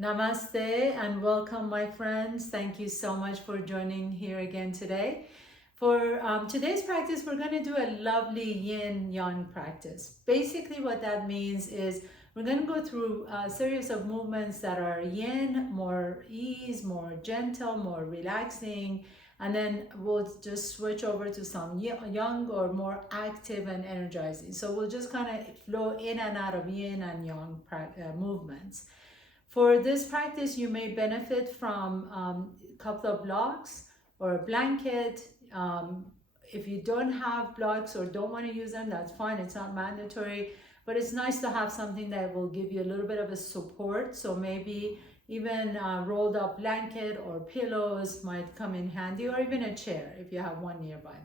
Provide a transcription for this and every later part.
Namaste and welcome, my friends. Thank you so much for joining here again today. For today's practice, we're going to do a lovely yin-yang practice. Basically, what that means is we're going to go through a series of movements that are yin, more ease, more gentle, more relaxing, and then we'll just switch over to some yang or more active and energizing. So we'll just kind of flow in and out of yin and yang movements. For this practice, you may benefit from a couple of blocks or a blanket. If you don't have blocks or don't want to use them, that's fine. It's not mandatory, but it's nice to have something that will give you a little bit of a support. So maybe even a rolled up blanket or pillows might come in handy, or even a chair if you have one nearby.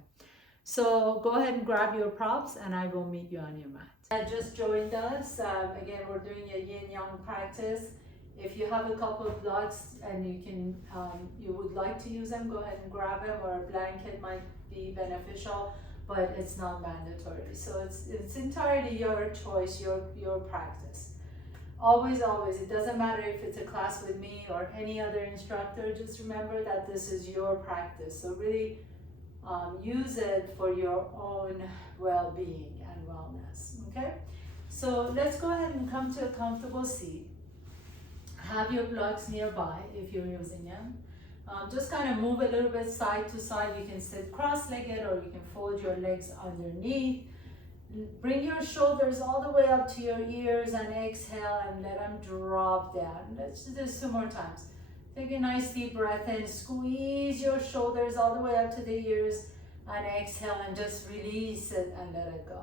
So go ahead and grab your props and I will meet you on your mat. Just joined us. Again, we're doing a yin-yang practice. If you have a couple of blocks and you would like to use them, go ahead and grab them, or a blanket might be beneficial, but it's not mandatory. So it's entirely your choice, your practice. Always, it doesn't matter if it's a class with me or any other instructor, just remember that this is your practice. So really use it for your own well-being and wellness, okay? So let's go ahead and come to a comfortable seat. Have your blocks nearby if you're using them. Just kind of move a little bit side to side. You can sit cross-legged or you can fold your legs underneath. Bring your shoulders all the way up to your ears and exhale and let them drop down. Let's do this 2 more times. Take a nice deep breath in. Squeeze your shoulders all the way up to the ears and exhale and just release it and let it go.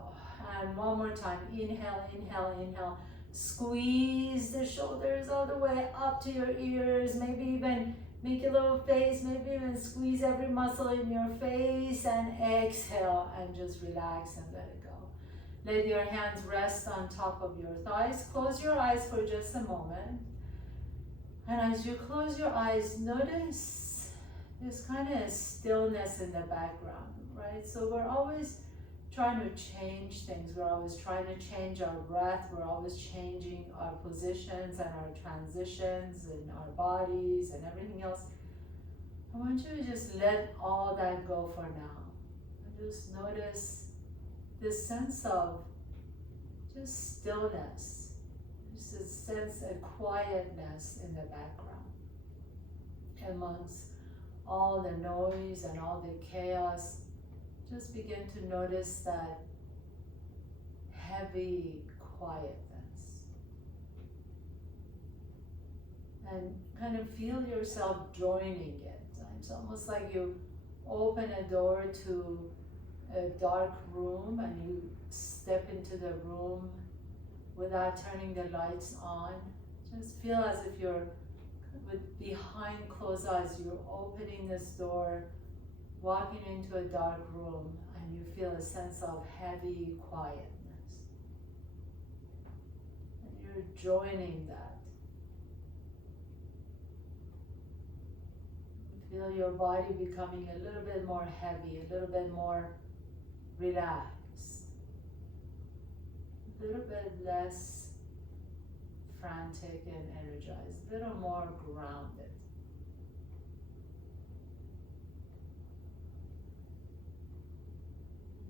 And one more time. Inhale, inhale, inhale. Squeeze the shoulders all the way up to your ears. Maybe even make a little face. Maybe even squeeze every muscle in your face and exhale and just relax and let it go. Let your hands rest on top of your thighs. Close your eyes for just a moment. And as you close your eyes, notice this kind of stillness in the background, right? So we're always trying to change things. We're always trying to change our breath. We're always changing our positions and our transitions in our bodies and everything else. I want you to just let all that go for now. And just notice this sense of just stillness. Just a sense of quietness in the background amongst all the noise and all the chaos. Just begin to notice that heavy quietness. And kind of feel yourself joining it. It's almost like you open a door to a dark room and you step into the room without turning the lights on. Just feel as if you're behind closed eyes, you're opening this door, walking into a dark room, and you feel a sense of heavy quietness. And you're joining that. You feel your body becoming a little bit more heavy, a little bit more relaxed, a little bit less frantic and energized, a little more grounded.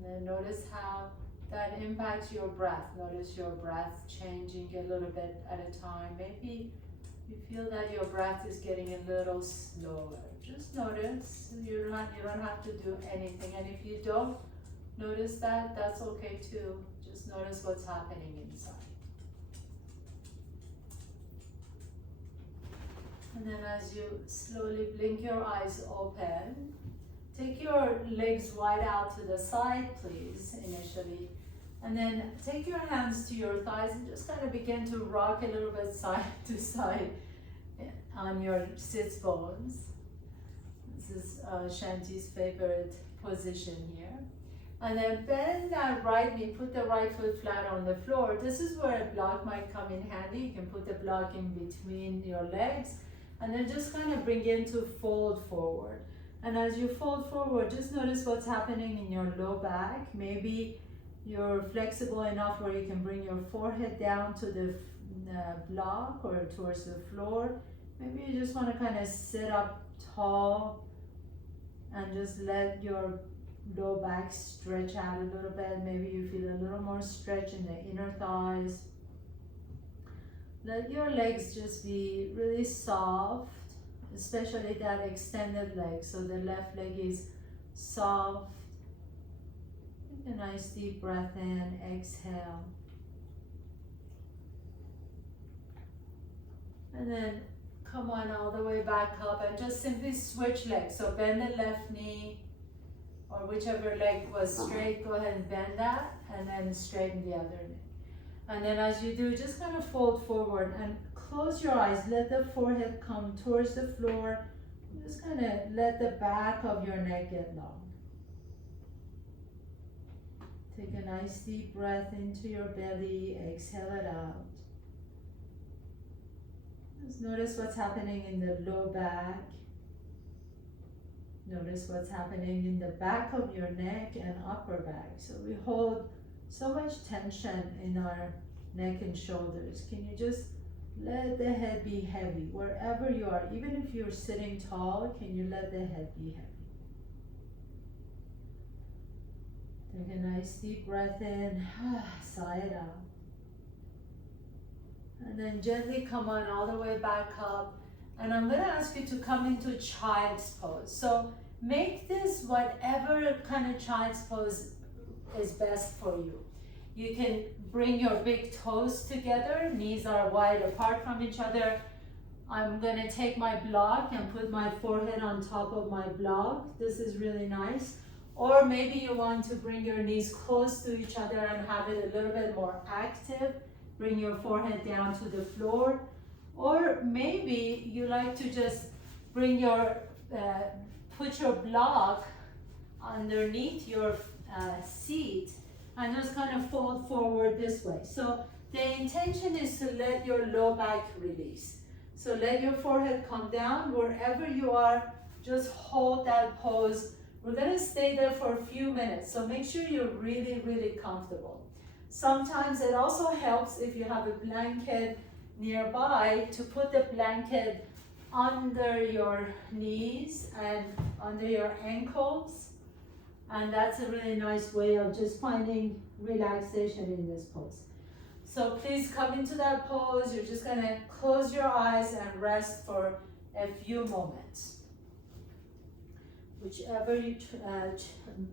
And then notice how that impacts your breath. Notice your breath changing a little bit at a time. Maybe you feel that your breath is getting a little slower. Just notice. You don't have to do anything. And if you don't notice that, that's okay too. Just notice what's happening inside. And then as you slowly blink your eyes open, take your legs wide out to the side, please, initially. And then take your hands to your thighs and just kind of begin to rock a little bit side to side on your sits bones. This is Shanti's favorite position here. And then bend that right knee, put the right foot flat on the floor. This is where a block might come in handy. You can put the block in between your legs and then just kind of begin to fold forward. And as you fold forward, just notice what's happening in your low back. Maybe you're flexible enough where you can bring your forehead down to the block or towards the floor. Maybe you just want to kind of sit up tall and just let your low back stretch out a little bit. Maybe you feel a little more stretch in the inner thighs. Let your legs just be really soft, especially that extended leg. So the left leg is soft. Take a nice deep breath in, exhale. And then come on all the way back up and just simply switch legs. So bend the left knee, or whichever leg was straight, go ahead and bend that, and then straighten the other knee. And then as you do, just kind of fold forward and close your eyes. Let the forehead come towards the floor. Just kind of let the back of your neck get long. Take a nice deep breath into your belly, exhale it out. Just notice what's happening in the low back. Notice what's happening in the back of your neck and upper back. So we hold so much tension in our neck and shoulders. Can you just let the head be heavy wherever you are? Even if you're sitting tall, can you let the head be heavy? Take a nice deep breath in, sigh it out. And then gently come on all the way back up. And I'm gonna ask you to come into child's pose. So make this whatever kind of child's pose is best for you. You can bring your big toes together, knees are wide apart from each other. I'm gonna take my block and put my forehead on top of my block. This is really nice. Or maybe you want to bring your knees close to each other and have it a little bit more active. Bring your forehead down to the floor. Or maybe you like to just bring your, put your block underneath your seat and just kind of fold forward this way. So the intention is to let your low back release. So let your forehead come down wherever you are, just hold that pose. We're gonna stay there for a few minutes, so make sure you're really, really comfortable. Sometimes it also helps if you have a blanket nearby to put the blanket under your knees and under your ankles. And that's a really nice way of just finding relaxation in this pose. So please come into that pose. You're just gonna close your eyes and rest for a few moments. Whichever you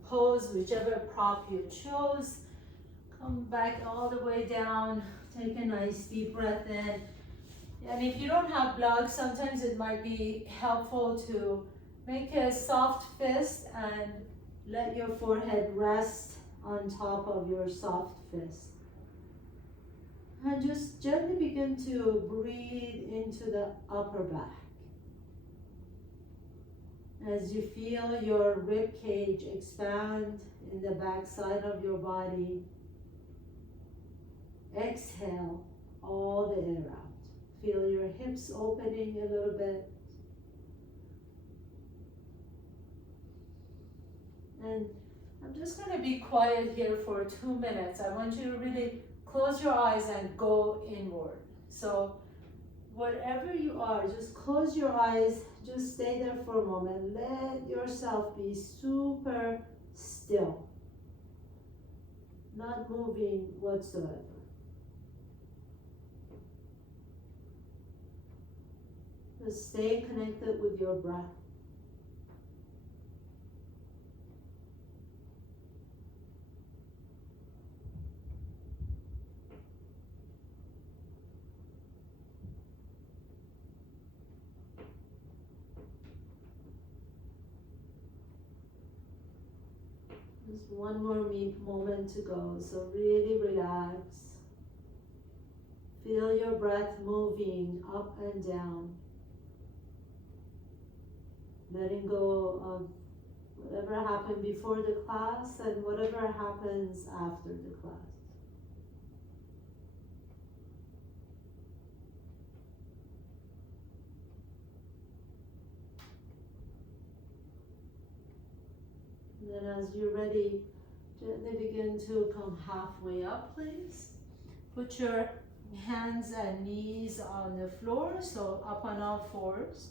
pose, whichever prop you chose, come back all the way down. Take a nice deep breath in. And if you don't have blocks, sometimes it might be helpful to make a soft fist and let your forehead rest on top of your soft fist. And just gently begin to breathe into the upper back. As you feel your rib cage expand in the back side of your body, exhale all the air out. Feel your hips opening a little bit. And I'm just going to be quiet here for 2 minutes. I want you to really close your eyes and go inward. So wherever you are, just close your eyes, just stay there for a moment. Let yourself be super still, not moving whatsoever. Just stay connected with your breath. Just one more moment to go, so really relax. Feel your breath moving up and down. Letting go of whatever happened before the class and whatever happens after the class. And then as you're ready, gently begin to come halfway up, please. Put your Hands and knees on the floor, so up on all fours.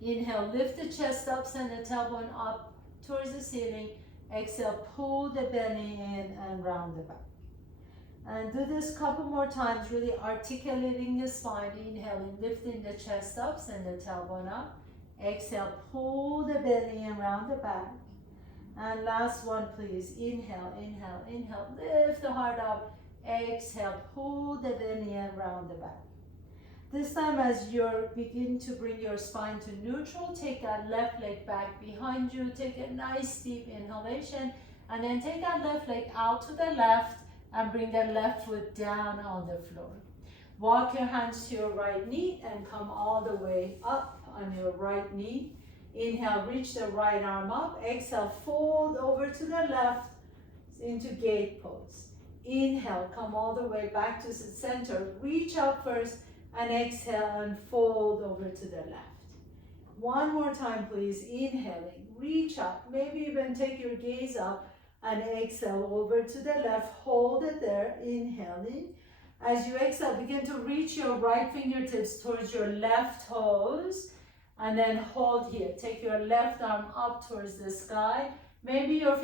Inhale, lift the chest up, send the tailbone up towards the ceiling. Exhale, pull the belly in and round the back. And do this a couple more times, really articulating the spine. Inhaling, lifting the chest up, send the tailbone up. Exhale, pull the belly in, round the back. And last one, please. Inhale, inhale, inhale. Lift the heart up. Exhale, pull the belly in, round the back. This time, as you begin to bring your spine to neutral, take that left leg back behind you. Take a nice deep inhalation. And then take that left leg out to the left and bring the left foot down on the floor. Walk your hands to your right knee and come all the way up on your right knee. Inhale, reach the right arm up. Exhale, fold over to the left into gate pose. Inhale, come all the way back to the center. Reach up first and exhale and fold over to the left. One more time, please. Inhaling, reach up. Maybe even take your gaze up and exhale over to the left. Hold it there. Inhaling. As you exhale, begin to reach your right fingertips towards your left toes. And then hold here. Take your left arm up towards the sky. Maybe your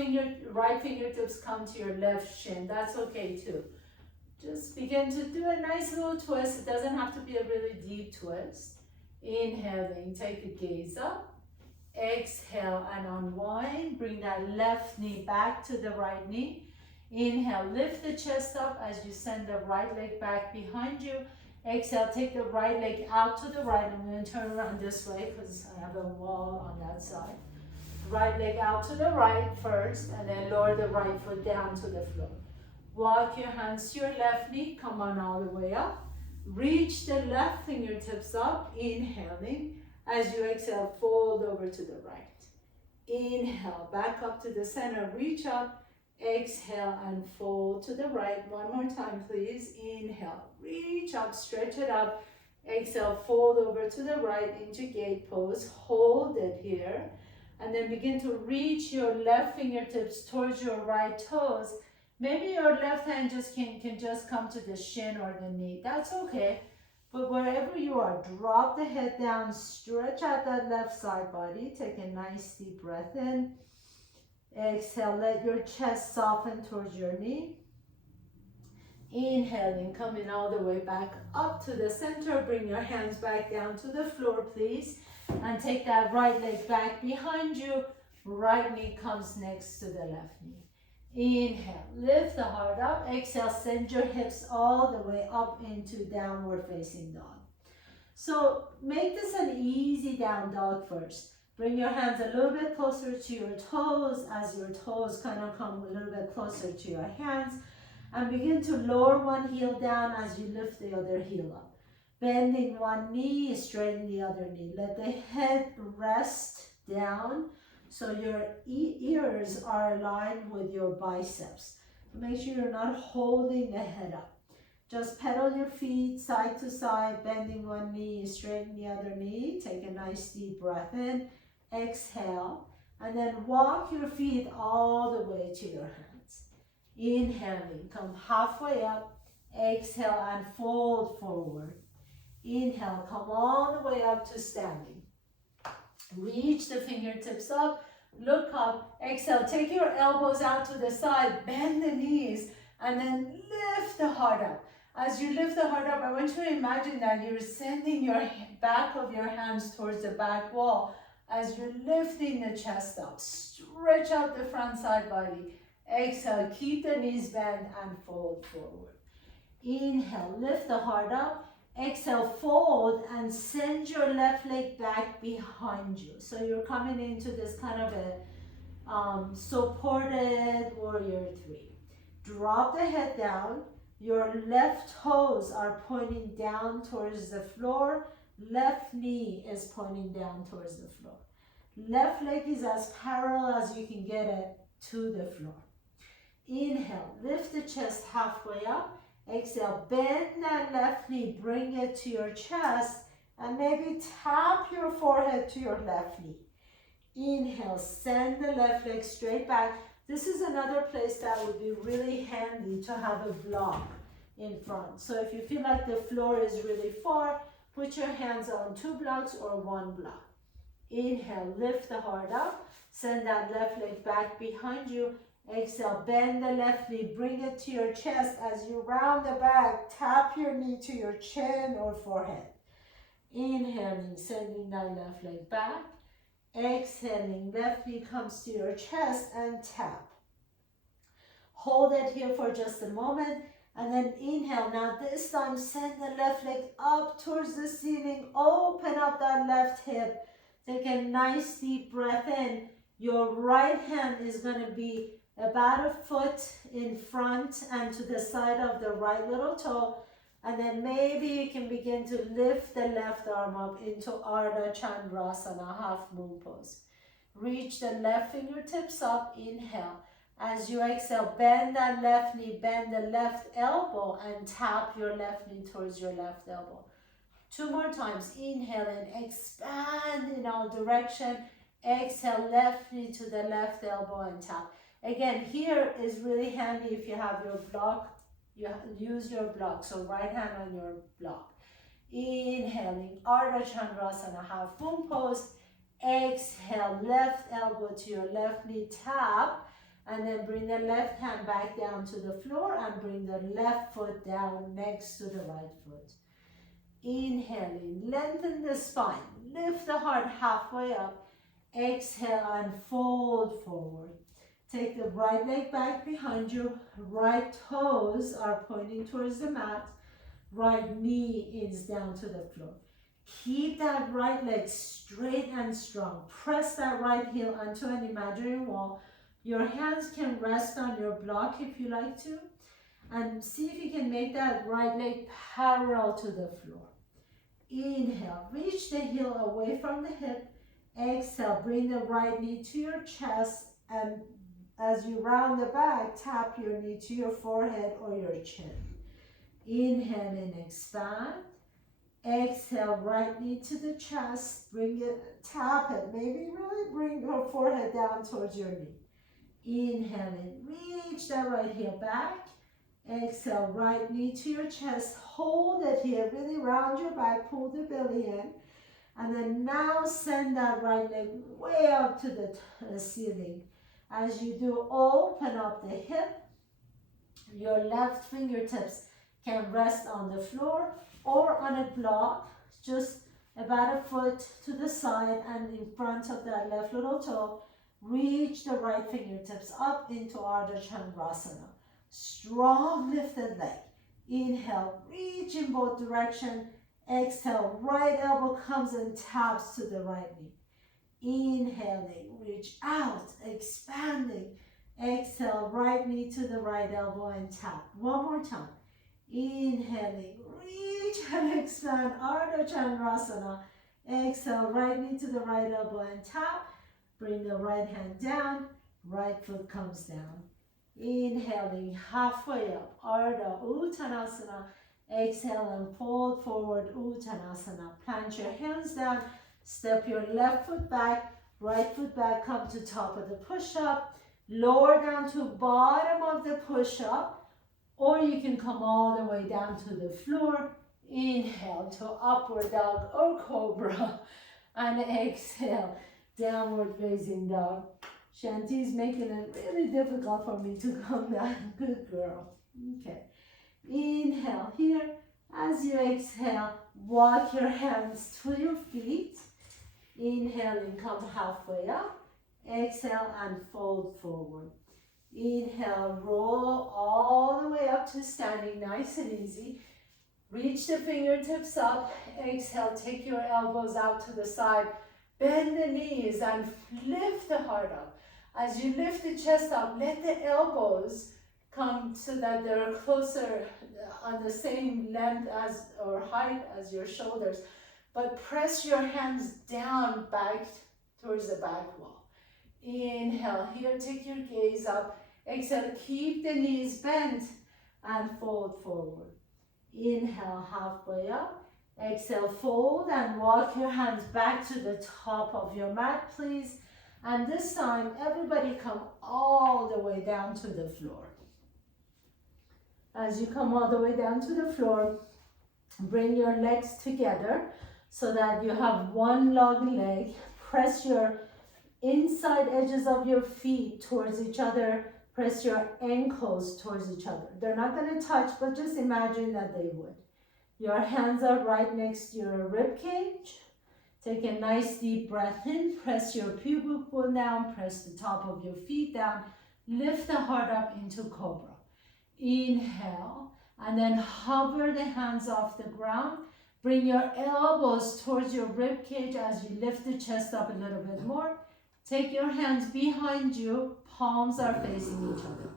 right fingertips come to your left shin. That's okay too. Just begin to do a nice little twist. It doesn't have to be a really deep twist. Inhaling, take a gaze up. Exhale and unwind. Bring that left knee back to the right knee. Inhale, lift the chest up as you send the right leg back behind you. Exhale, take the right leg out to the right. I'm going to turn around this way because I have a wall on that side. Right leg out to the right first, and then lower the right foot down to the floor. Walk your hands to your left knee. Come on all the way up. Reach the left fingertips up. Inhaling. As you exhale, fold over to the right. Inhale, back up to the center. Reach up. Exhale and fold to the right. One more time, please. Inhale, reach up, stretch it up. Exhale, fold over to the right into gate pose. Hold it here. And then begin to reach your left fingertips towards your right toes. Maybe your left hand just can just come to the shin or the knee. That's okay. But wherever you are, drop the head down, stretch out that left side body. Take a nice deep breath in. Exhale, let your chest soften towards your knee. Inhaling, coming all the way back up to the center. Bring your hands back down to the floor, please. And take that right leg back behind you. Right knee comes next to the left knee. Inhale, lift the heart up. Exhale, send your hips all the way up into downward facing dog. So make this an easy down dog first. Bring your hands a little bit closer to your toes as your toes kind of come a little bit closer to your hands. And begin to lower one heel down as you lift the other heel up. Bending one knee, straighten the other knee. Let the head rest down so your ears are aligned with your biceps. Make sure you're not holding the head up. Just pedal your feet side to side, bending one knee, straighten the other knee. Take a nice deep breath in. Exhale, and then walk your feet all the way to your hands. Inhaling, come halfway up. Exhale and fold forward. Inhale, come all the way up to standing. Reach the fingertips up, look up. Exhale, take your elbows out to the side, bend the knees, and then lift the heart up. As you lift the heart up, I want you to imagine that you're sending your back of your hands towards the back wall. As you're lifting the chest up, stretch out the front side body. Exhale, keep the knees bent and fold forward. Inhale, lift the heart up. Exhale, fold and send your left leg back behind you. So you're coming into this kind of a supported warrior three. Drop the head down. Your left toes are pointing down towards the floor. Left knee is pointing down towards the floor. Left leg is as parallel as you can get it to the floor. Inhale, lift the chest halfway up. Exhale, bend that left knee, bring it to your chest, and maybe tap your forehead to your left knee. Inhale, send the left leg straight back. This is another place that would be really handy to have a block. in front. So if you feel like the floor is really far, put your hands on 2 blocks or 1 block. Inhale, lift the heart up. Send that left leg back behind you. Exhale, bend the left knee, bring it to your chest. As you round the back, tap your knee to your chin or forehead. Inhaling, sending that left leg back. Exhaling, left knee comes to your chest and tap. Hold it here for just a moment and then inhale. Now this time, send the left leg up towards the ceiling. Open up that left hip. Take a nice deep breath in. Your right hand is going to be about a foot in front and to the side of the right little toe. And then maybe you can begin to lift the left arm up into Ardha Chandrasana, half moon pose. Reach the left fingertips up, inhale. As you exhale, bend that left knee, bend the left elbow and tap your left knee towards your left elbow. 2 more times, inhale and expand in all directions. Exhale, left knee to the left elbow and tap. Again, here is really handy if you have your block. You use your block, so right hand on your block. Inhaling, Ardha Chandrasana, half moon pose. Exhale, left elbow to your left knee, tap. And then bring the left hand back down to the floor and bring the left foot down next to the right foot. Inhaling, lengthen the spine. Lift the heart halfway up. Exhale and fold forward. Take the right leg back behind you. Right toes are pointing towards the mat. Right knee is down to the floor. Keep that right leg straight and strong. Press that right heel onto an imaginary wall. Your hands can rest on your block if you like to. And see if you can make that right leg parallel to the floor. Inhale, reach the heel away from the hip. Exhale, bring the right knee to your chest, and as you round the back, tap your knee to your forehead or your chin. Inhale and expand. Exhale, right knee to the chest, bring it, tap it, maybe really bring your forehead down towards your knee. Inhale and reach that right heel back. Exhale, right knee to your chest, hold it here, really round your back, pull the belly in. And then now send that right leg way up to the ceiling. As you do, open up the hip. Your left fingertips can rest on the floor or on a block, just about a foot to the side and in front of that left little toe. Reach the right fingertips up into Ardha Chandrasana. Strong lifted leg. Inhale, reach in both directions. Exhale, right elbow comes and taps to the right knee. Inhaling, reach out, expanding. Exhale, right knee to the right elbow and tap. One more time. Inhaling, reach and expand, Ardha Chandrasana. Exhale, right knee to the right elbow and tap. Bring the right hand down, right foot comes down. Inhaling, halfway up, Ardha Uttanasana. Exhale and fold forward, Uttanasana. Plant your hands down, step your left foot back, right foot back, come to top of the push-up. Lower down to bottom of the push-up, or you can come all the way down to the floor. Inhale to upward dog or cobra, and exhale, downward facing dog. Shanti's making it really difficult for me to come down. Good girl. Okay. Inhale here. As you exhale, walk your hands to your feet. Inhale and come halfway up. Exhale and fold forward. Inhale, roll all the way up to standing, nice and easy. Reach the fingertips up. Exhale, take your elbows out to the side. Bend the knees and lift the heart up. As you lift the chest up, let the elbows come so that they're closer on the same length as or height as your shoulders. But press your hands down back towards the back wall. Inhale, here, take your gaze up. Exhale, keep the knees bent and fold forward. Inhale, halfway up. Exhale, fold and walk your hands back to the top of your mat, please. And this time, everybody come all the way down to the floor. As you come all the way down to the floor, bring your legs together so that you have one long leg. Press your inside edges of your feet towards each other. Press your ankles towards each other. They're not going to touch, but just imagine that they would. Your hands are right next to your rib cage. Take a nice deep breath in. Press your pubic bone down. Press the top of your feet down. Lift the heart up into cobra. Inhale, and then hover the hands off the ground. Bring your elbows towards your rib cage as you lift the chest up a little bit more. Take your hands behind you. Palms are facing each other.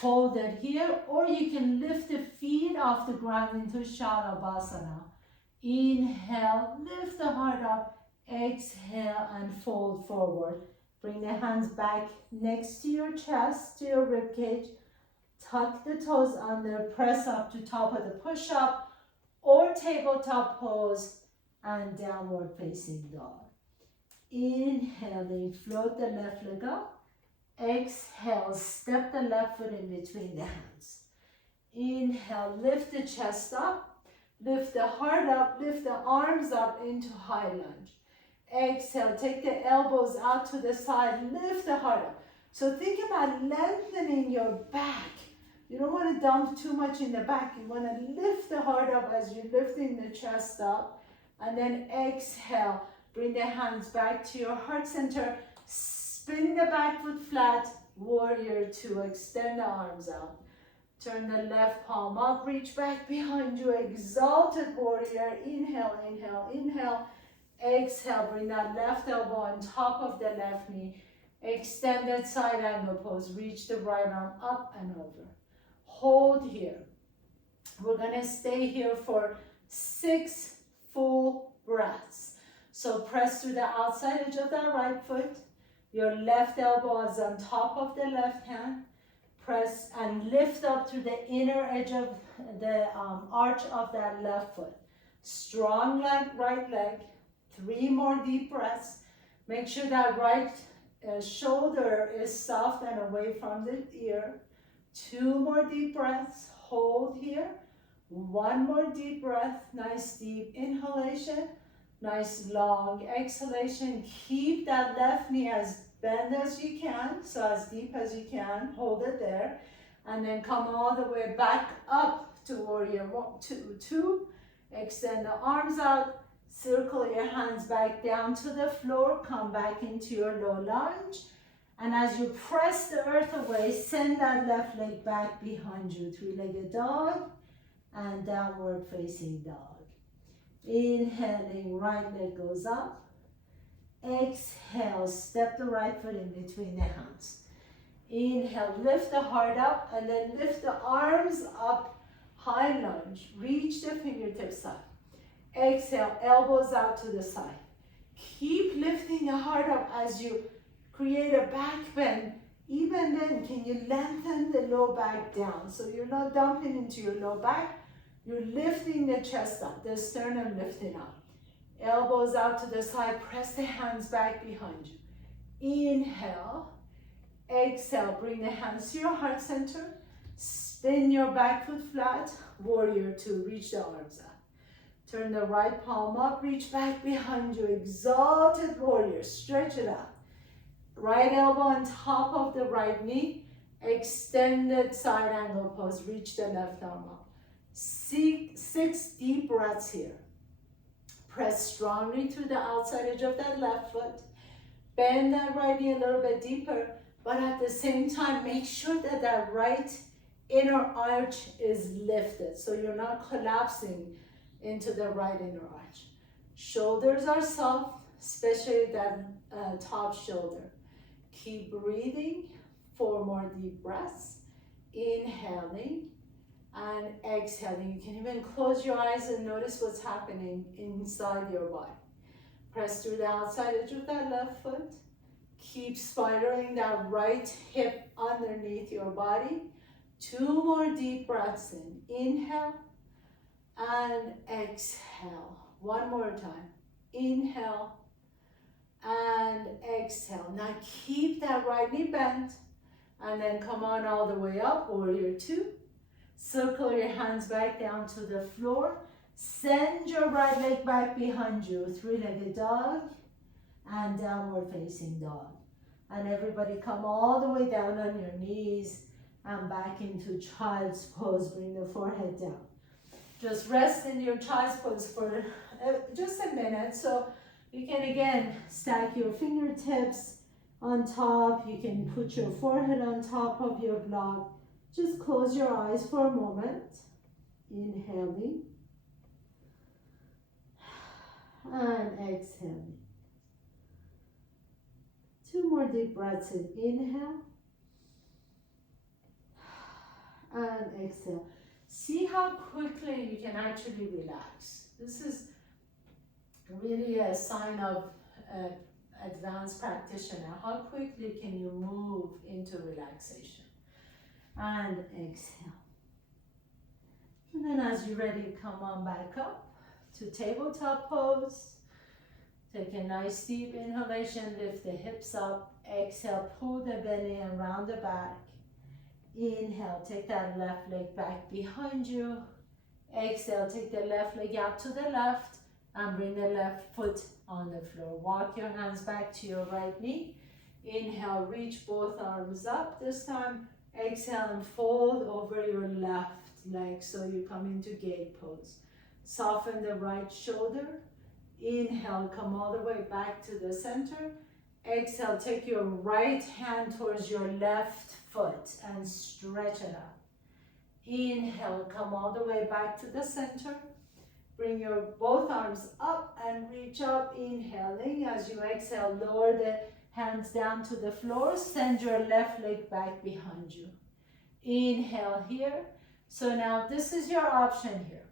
Hold it here, or you can lift the feet off the ground into Shalabhasana. Inhale, lift the heart up. Exhale and fold forward. Bring the hands back next to your chest, to your rib cage. Tuck the toes under, press up to top of the push-up or tabletop pose and downward facing dog. Inhaling, float the left leg up. Exhale, step the left foot in between the hands. Inhale, lift the chest up, lift the heart up, lift the arms up into high lunge. Exhale, take the elbows out to the side, lift the heart up. So think about lengthening your back. You don't want to dump too much in the back. You want to lift the heart up as you're lifting the chest up. And then exhale, bring the hands back to your heart center. Spin the back foot flat, warrior two. Extend the arms out. Turn the left palm up, reach back behind you. Exalted warrior. Inhale, inhale, inhale. Exhale, bring that left elbow on top of the left knee. Extended side angle pose. Reach the right arm up and over. Hold here. We're going to stay here for 6 full breaths. So press through the outside edge of that right foot. Your left elbow is on top of the left hand. Press and lift up through the inner edge of the arch of that left foot. Strong right leg. 3 more deep breaths. Make sure that right shoulder is soft and away from the ear. 2 more deep breaths. Hold here. 1 more deep breath. Nice deep inhalation. Nice long exhalation. Keep that left knee as bent as you can. So as deep as you can. Hold it there. And then come all the way back up to warrior 2. Extend the arms out. Circle your hands back down to the floor. Come back into your low lunge. And as you press the earth away, send that left leg back behind you. 3-legged dog and downward facing dog. Inhaling, right leg goes up. Exhale, step the right foot in between the hands. Inhale, lift the heart up and then lift the arms up. High lunge, reach the fingertips up. Exhale, elbows out to the side. Keep lifting the heart up as you create a back bend. Even then, can you lengthen the low back down? So you're not dumping into your low back. You're lifting the chest up, the sternum lifting up. Elbows out to the side, press the hands back behind you. Inhale, exhale, bring the hands to your heart center. Spin your back foot flat, warrior 2, reach the arms up. Turn the right palm up, reach back behind you. Exalted warrior, stretch it out. Right elbow on top of the right knee. Extended side angle pose, reach the left arm up. 6 deep breaths here. Press strongly to the outside edge of that left foot. Bend that right knee a little bit deeper, but at the same time, make sure that that right inner arch is lifted, so you're not collapsing into the right inner arch. Shoulders are soft, especially that top shoulder. Keep breathing. 4 more deep breaths. Inhaling and exhaling. You can even close your eyes and notice what's happening inside your body. Press through the outside edge of that left foot. Keep spiraling that right hip underneath your body. 2 more deep breaths in. Inhale and exhale. 1 more time. Inhale and exhale. Now keep that right knee bent and then come on all the way up, warrior 2. Circle your hands back down to the floor. Send your right leg back behind you. Three-legged dog and downward facing dog. And everybody come all the way down on your knees and back into child's pose. Bring the forehead down. Just rest in your child's pose for just a minute. So you can again stack your fingertips on top. You can put your forehead on top of your block. Just close your eyes for a moment. Inhaling. And exhaling. 2 more deep breaths in. Inhale. And exhale. See how quickly you can actually relax. This is really a sign of an advanced practitioner. How quickly can you move into relaxation? And exhale. And then as you're ready, come on back up to tabletop pose. Take a nice deep inhalation, lift the hips up. Exhale, pull the belly and round the back. Inhale, take that left leg back behind you. Exhale, take the left leg out to the left and bring the left foot on the floor. Walk your hands back to your right knee. Inhale, reach both arms up this time. Exhale and fold over your left leg so you come into gate pose. Soften the right shoulder. Inhale, come all the way back to the center. Exhale, take your right hand towards your left foot and stretch it out. Inhale, come all the way back to the center. Bring your both arms up and reach up. Inhaling. As you exhale, lower the hands down to the floor. Send your left leg back behind you. Inhale here. So now this is your option here.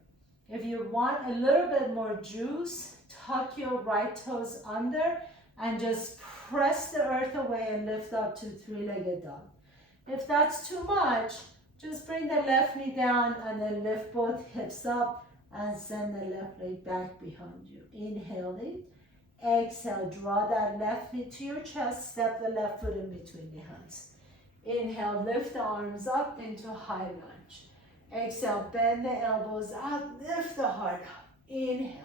If you want a little bit more juice, tuck your right toes under and just press the earth away and lift up to three-legged dog. If that's too much, just bring the left knee down and then lift both hips up and send the left leg back behind you. Inhaling. Exhale, draw that left knee to your chest, step the left foot in between the hands. Inhale, lift the arms up into high lunge. Exhale, bend the elbows out, lift the heart up. Inhale.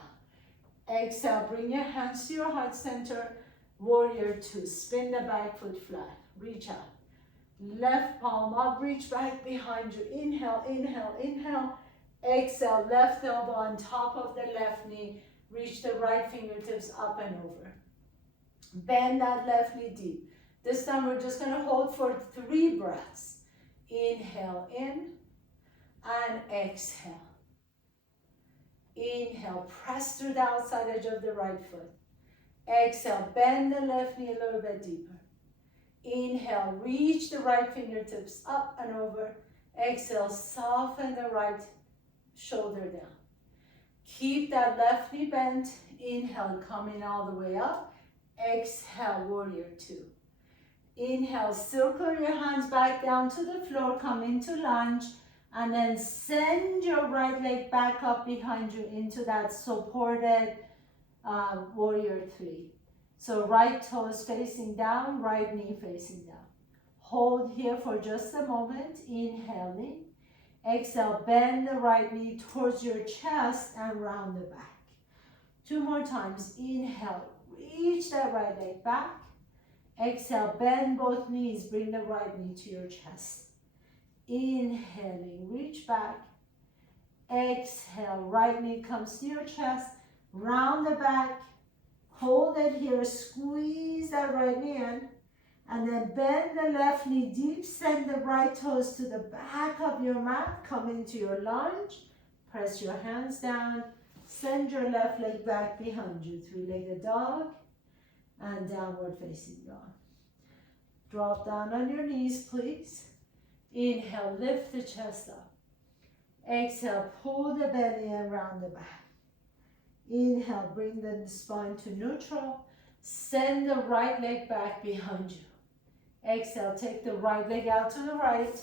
Exhale, bring your hands to your heart center. Warrior two, spin the back foot flat, reach out. Left palm up, reach back behind you. Inhale, inhale, inhale. Exhale, left elbow on top of the left knee. Reach the right fingertips up and over. Bend that left knee deep. This time we're just going to hold for 3 breaths. Inhale in and exhale. Inhale, press through the outside edge of the right foot. Exhale, bend the left knee a little bit deeper. Inhale, reach the right fingertips up and over. Exhale, soften the right shoulder down. Keep that left knee bent. Inhale, coming all the way up. Exhale, warrior two. Inhale, circle your hands back down to the floor, come into lunge, and then send your right leg back up behind you into that supported warrior three. So right toes facing down, right knee facing down. Hold here for just a moment, inhaling. Exhale, bend the right knee towards your chest and round the back. 2 more times, inhale, reach that right leg back. Exhale, bend both knees, bring the right knee to your chest. Inhaling, reach back. Exhale, right knee comes to your chest, round the back. Hold it here, squeeze that right knee in, and then bend the left knee deep, send the right toes to the back of your mat, come into your lunge, press your hands down, send your left leg back behind you, three-legged dog, and downward facing dog. Drop down on your knees, please. Inhale, lift the chest up. Exhale, pull the belly in, round the back. Inhale, bring the spine to neutral. Send the right leg back behind you. Exhale, take the right leg out to the right.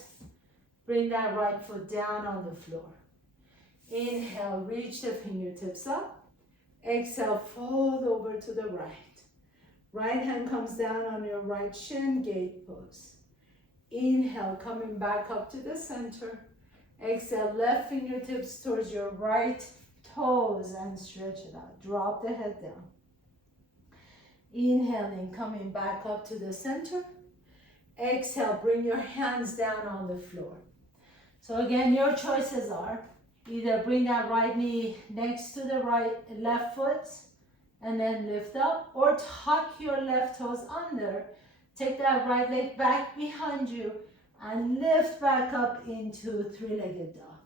Bring that right foot down on the floor. Inhale, reach the fingertips up. Exhale, fold over to the right. Right hand comes down on your right shin, gate pose. Inhale, coming back up to the center. Exhale, left fingertips towards your right toes and stretch it out. Drop the head down. Inhaling, coming back up to the center. Exhale, bring your hands down on the floor. So again, your choices are either bring that right knee next to the left foot and then lift up, or tuck your left toes under. Take that right leg back behind you and lift back up into three-legged dog.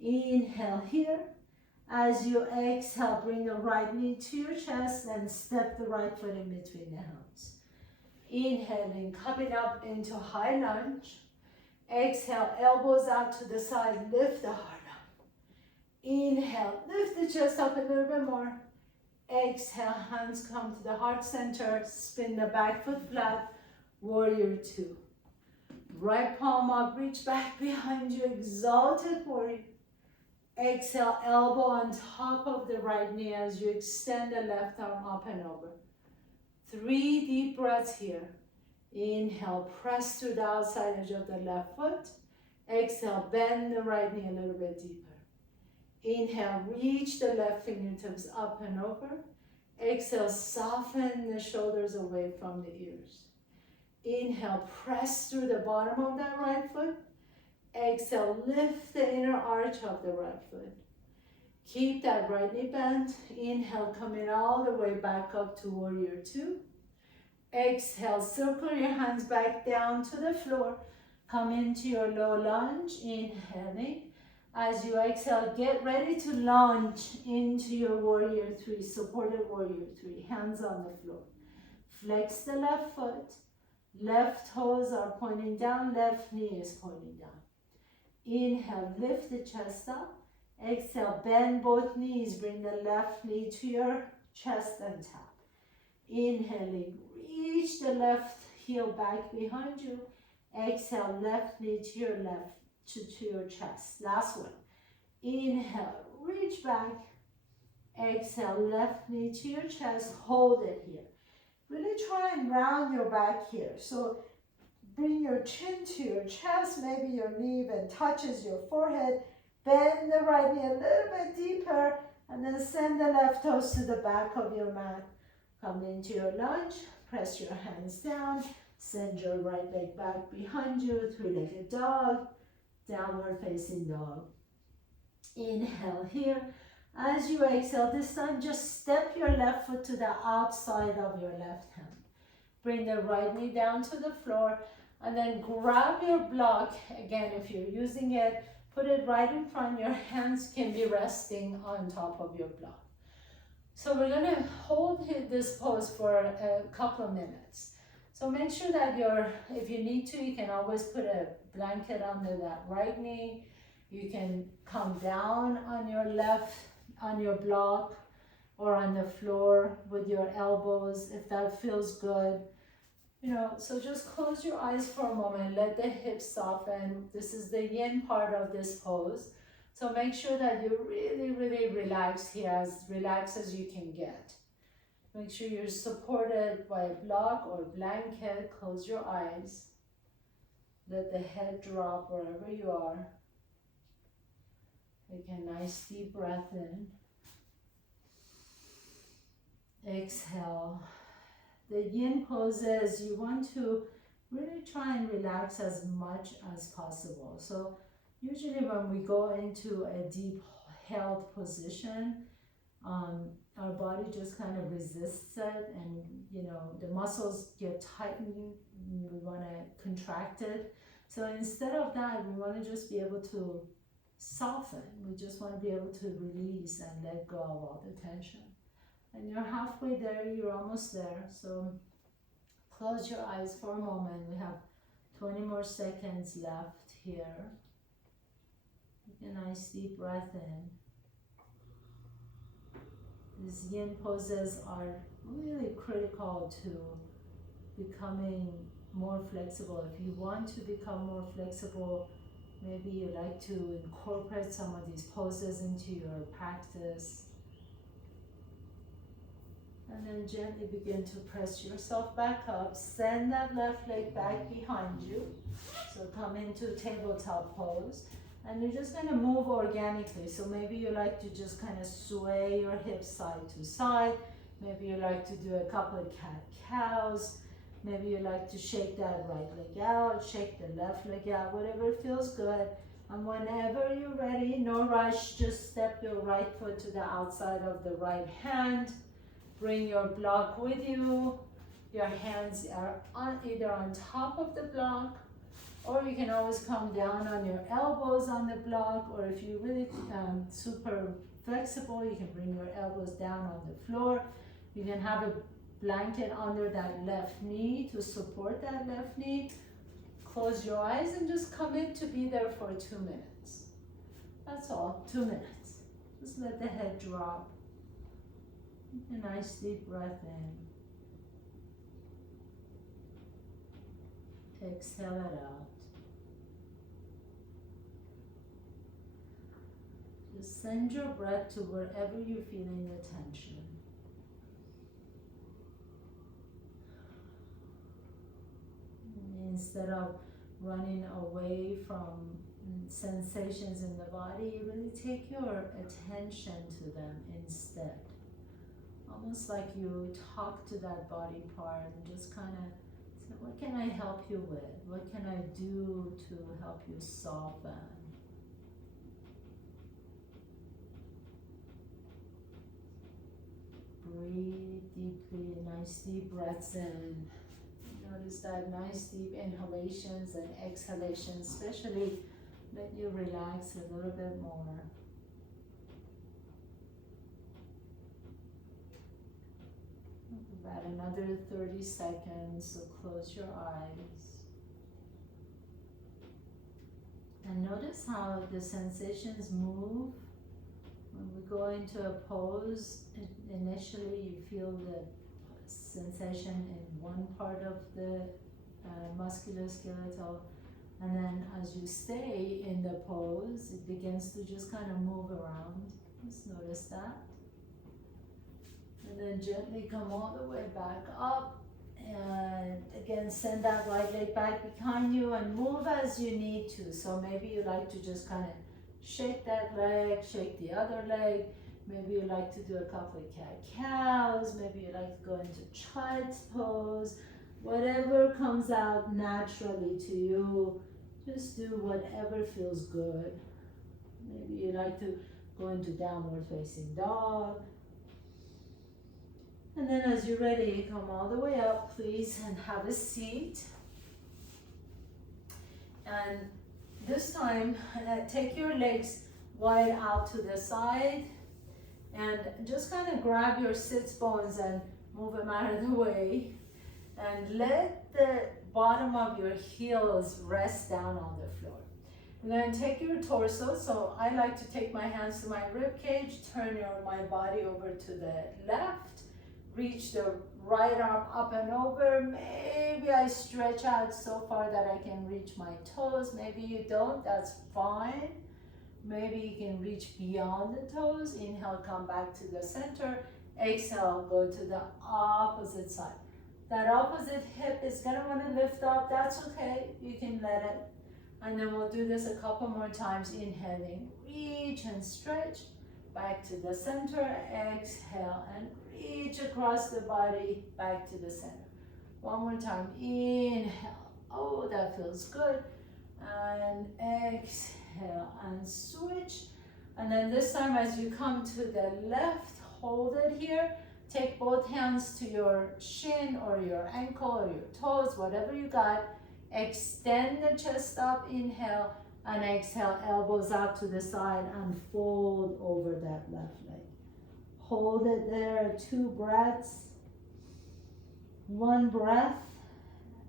Inhale here. As you exhale, bring the right knee to your chest and step the right foot in between the hands. Inhaling, coming up into high lunge. Exhale, elbows out to the side, lift the heart up. Inhale, lift the chest up a little bit more. Exhale, hands come to the heart center, spin the back foot flat, warrior two. Right palm up, reach back behind you, exalted warrior. Exhale, elbow on top of the right knee as you extend the left arm up and over. 3 deep breaths here. Inhale, press through the outside edge of the left foot. Exhale, bend the right knee a little bit deeper. Inhale, reach the left fingertips up and over. Exhale, soften the shoulders away from the ears. Inhale, press through the bottom of that right foot. Exhale, lift the inner arch of the right foot. Keep that right knee bent. Inhale, coming all the way back up to warrior two. Exhale, circle your hands back down to the floor. Come into your low lunge, inhaling. As you exhale, get ready to launch into your warrior three, supported warrior three. Hands on the floor. Flex the left foot. Left toes are pointing down, left knee is pointing down. Inhale, lift the chest up. Exhale, bend both knees. Bring the left knee to your chest and tap. Inhaling, reach the left heel back behind you. Exhale, left knee to your left, to your chest. Last one. Inhale, reach back. Exhale, left knee to your chest. Hold it here. Really try and round your back here. So bring your chin to your chest, maybe your knee even touches your forehead. Bend the right knee a little bit deeper, and then send the left toes to the back of your mat. Come into your lunge, press your hands down, send your right leg back behind you, three-legged dog, downward facing dog. Inhale here. As you exhale, this time just step your left foot to the outside of your left hand. Bring the right knee down to the floor, and then grab your block. Again, if you're using it, put it right in front. Your hands can be resting on top of your block. So we're gonna hold this pose for a couple of minutes. So make sure that if you need to, you can always put a blanket under that right knee. You can come down on your block or on the floor with your elbows if that feels good. So just close your eyes for a moment, let the hips soften. This is the yin part of this pose. So make sure that you really, really relax here, as relaxed as you can get. Make sure you're supported by a block or blanket. Close your eyes. Let the head drop wherever you are. Take a nice deep breath in. Exhale. The yin poses, you want to really try and relax as much as possible. So usually when we go into a deep held position, our body just kind of resists it, and the muscles get tightened. We want to contract it. So instead of that, we want to just be able to soften. We just want to be able to release and let go of all the tension. And you're halfway there, you're almost there. So close your eyes for a moment. We have 20 more seconds left here. Take a nice deep breath in. These yin poses are really critical to becoming more flexible. If you want to become more flexible, maybe you like to incorporate some of these poses into your practice. And then gently begin to press yourself back up. Send that left leg back behind you. So come into tabletop pose. And you're just gonna move organically. So maybe you like to just kind of sway your hips side to side. Maybe you like to do a couple of cat-cows. Maybe you like to shake that right leg out, shake the left leg out, whatever feels good. And whenever you're ready, no rush, just step your right foot to the outside of the right hand. Bring your block with you. Your hands are either on top of the block, or you can always come down on your elbows on the block, or if you're really super flexible, you can bring your elbows down on the floor. You can have a blanket under that left knee to support that left knee. Close your eyes and just commit to be there for 2 minutes. That's all, 2 minutes. Just let the head drop. A nice deep breath in. Exhale it out. Just send your breath to wherever you're feeling the tension. Instead of running away from sensations in the body, you really take your attention to them instead. Almost like you talk to that body part and just kind of say, what can I help you with? What can I do to help you soften? Breathe deeply, nice deep breaths in. Notice that nice deep inhalations and exhalations, especially let you relax a little bit more. About another 30 seconds, so close your eyes. And notice how the sensations move. When we go into a pose, initially you feel the sensation in one part of the musculoskeletal, and then as you stay in the pose, it begins to just kind of move around. Just notice that. And then gently come all the way back up, and again send that right leg back behind you and move as you need to. So maybe you like to just kind of shake that leg, shake the other leg. Maybe you like to do a couple of cat-cows. Maybe you like to go into child's pose. Whatever comes out naturally to you, just do whatever feels good. Maybe you like to go into downward facing dog. And then as you're ready, come all the way up, please, and have a seat. And this time, take your legs wide out to the side. And just kind of grab your sits bones and move them out of the way. And let the bottom of your heels rest down on the floor. And then take your torso. So I like to take my hands to my rib cage, turn my body over to the left, reach the right arm up and over. Maybe I stretch out so far that I can reach my toes. Maybe you don't, that's fine. Maybe you can reach beyond the toes. Inhale, come back to the center. Exhale, go to the opposite side. That opposite hip is gonna wanna lift up. That's okay, you can let it. And then we'll do this a couple more times. Inhaling, reach and stretch. Back to the center. Exhale and reach across the body, back to the center. One more time. Inhale. Oh, that feels good. And exhale and switch. And then this time as you come to the left, hold it here. Take both hands to your shin or your ankle or your toes, whatever you got. Extend the chest up, inhale, and exhale, elbows out to the side and fold over that left leg. Hold it there, 2 breaths, 1 breath,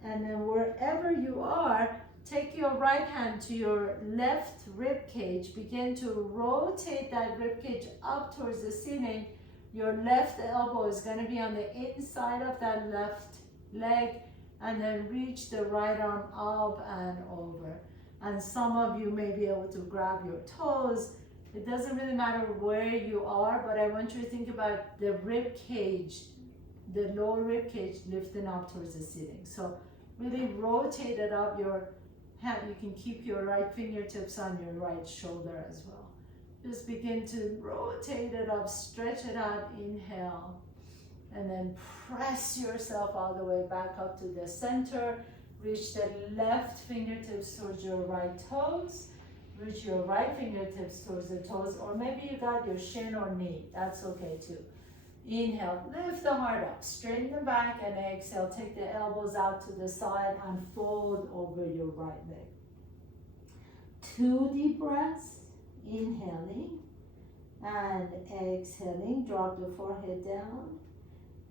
and then wherever you are, take your right hand to your left rib cage. Begin to rotate that rib cage up towards the ceiling. Your left elbow is going to be on the inside of that left leg, and then reach the right arm up and over. And some of you may be able to grab your toes. It doesn't really matter where you are, but I want you to think about the rib cage, the lower rib cage lifting up towards the ceiling. So really rotate it up. Your And you can keep your right fingertips on your right shoulder as well. Just begin to rotate it up, stretch it out, inhale. And then press yourself all the way back up to the center. Reach the left fingertips towards your right toes. Reach your right fingertips towards the toes, or maybe you got your shin or knee. That's okay too. Inhale, lift the heart up, straighten the back, and exhale, take the elbows out to the side and fold over your right leg. 2 deep breaths, inhaling and exhaling, drop the forehead down.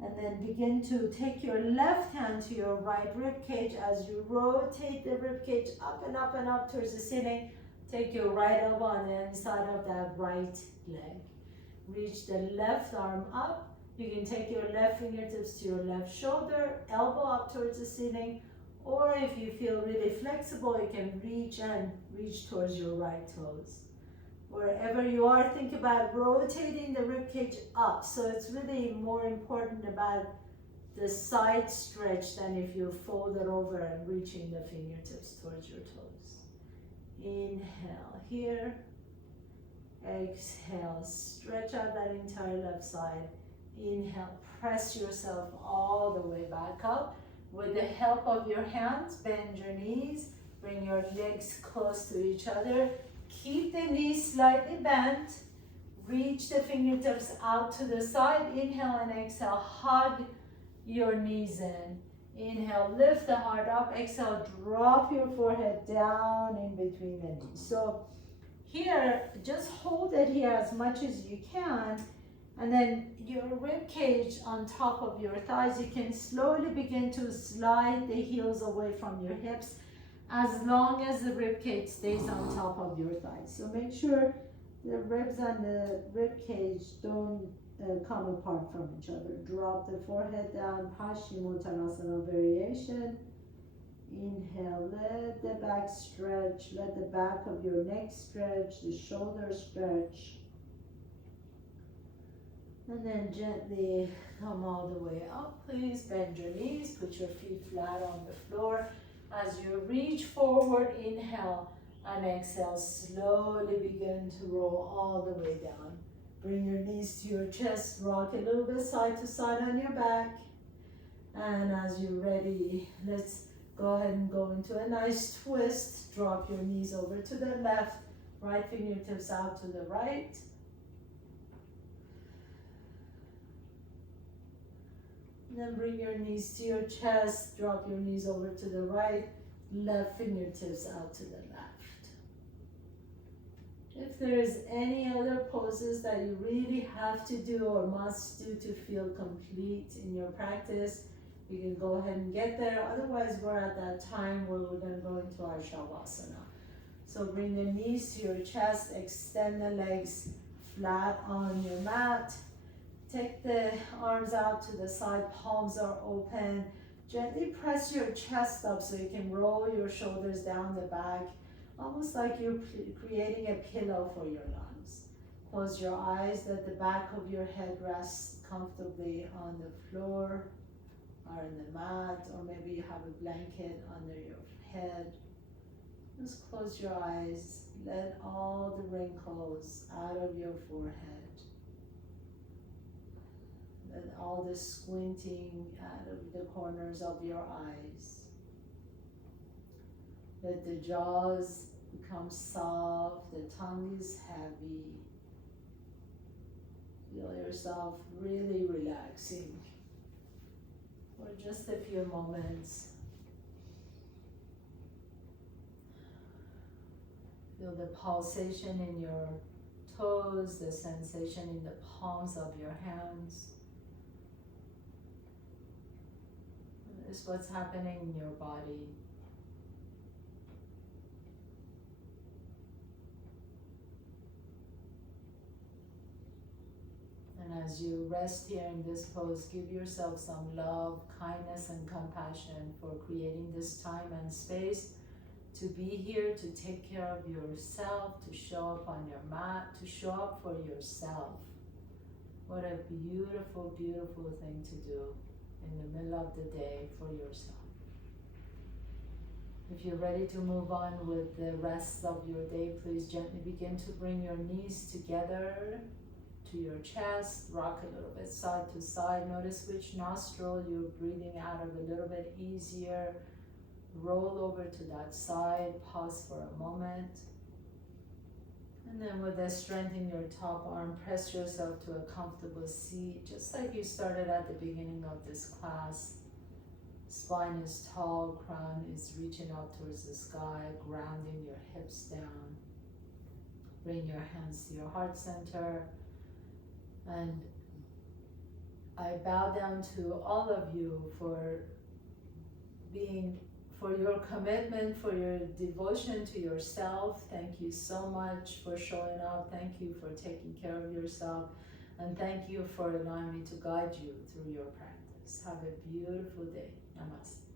And then begin to take your left hand to your right rib cage as you rotate the rib cage up and up and up towards the ceiling. Take your right elbow on the inside of that right leg. Reach the left arm up. You can take your left fingertips to your left shoulder, elbow up towards the ceiling, or if you feel really flexible, you can reach towards your right toes. Wherever you are, think about rotating the ribcage up. So it's really more important about the side stretch than if you fold it over and reaching the fingertips towards your toes. Inhale here. Exhale, stretch out that entire left side. Inhale, press yourself all the way back up. With the help of your hands, bend your knees, bring your legs close to each other. Keep the knees slightly bent. Reach the fingertips out to the side. Inhale and exhale, hug your knees in. Inhale, lift the heart up. Exhale, drop your forehead down in between the knees. So here, just hold it here as much as you can. And then your rib cage on top of your thighs, you can slowly begin to slide the heels away from your hips as long as the rib cage stays on top of your thighs. So make sure the ribs and the rib cage don't come apart from each other. Drop the forehead down, Paschimottanasana variation. Inhale, let the back stretch, let the back of your neck stretch, the shoulders stretch. And then gently come all the way up, please. Bend your knees, put your feet flat on the floor. As you reach forward, inhale and exhale, slowly begin to roll all the way down. Bring your knees to your chest, rock a little bit side to side on your back. And as you're ready, let's go ahead and go into a nice twist. Drop your knees over to the left, right fingertips out to the right. Then bring your knees to your chest, drop your knees over to the right, left fingertips out to the left. If there is any other poses that you really have to do or must do to feel complete in your practice, you can go ahead and get there. Otherwise, we're at that time where we're going to go into our Shavasana. So bring the knees to your chest, extend the legs flat on your mat. Take the arms out to the side, palms are open. Gently press your chest up so you can roll your shoulders down the back, almost like you're creating a pillow for your lungs. Close your eyes, let the back of your head rest comfortably on the floor or in the mat, or maybe you have a blanket under your head. Just close your eyes, let all the wrinkles out of your forehead. And all the squinting out of the corners of your eyes. Let the jaws become soft, the tongue is heavy. Feel yourself really relaxing for just a few moments. Feel the pulsation in your toes, the sensation in the palms of your hands. Is what's happening in your body. And as you rest here in this pose, give yourself some love, kindness, and compassion for creating this time and space to be here, to take care of yourself, to show up on your mat, to show up for yourself. What a beautiful, beautiful thing to do in the middle of the day for yourself. If you're ready to move on with the rest of your day, please gently begin to bring your knees together to your chest. Rock a little bit side to side. Notice which nostril you're breathing out of a little bit easier. Roll over to that side. Pause for a moment. And then with the strength in your top arm, press yourself to a comfortable seat, just like you started at the beginning of this class. Spine is tall, crown is reaching up towards the sky, grounding your hips down. Bring your hands to your heart center. And I bow down to all of you for your commitment, for your devotion to yourself. Thank you so much for showing up. Thank you for taking care of yourself. And thank you for allowing me to guide you through your practice. Have a beautiful day. Namaste.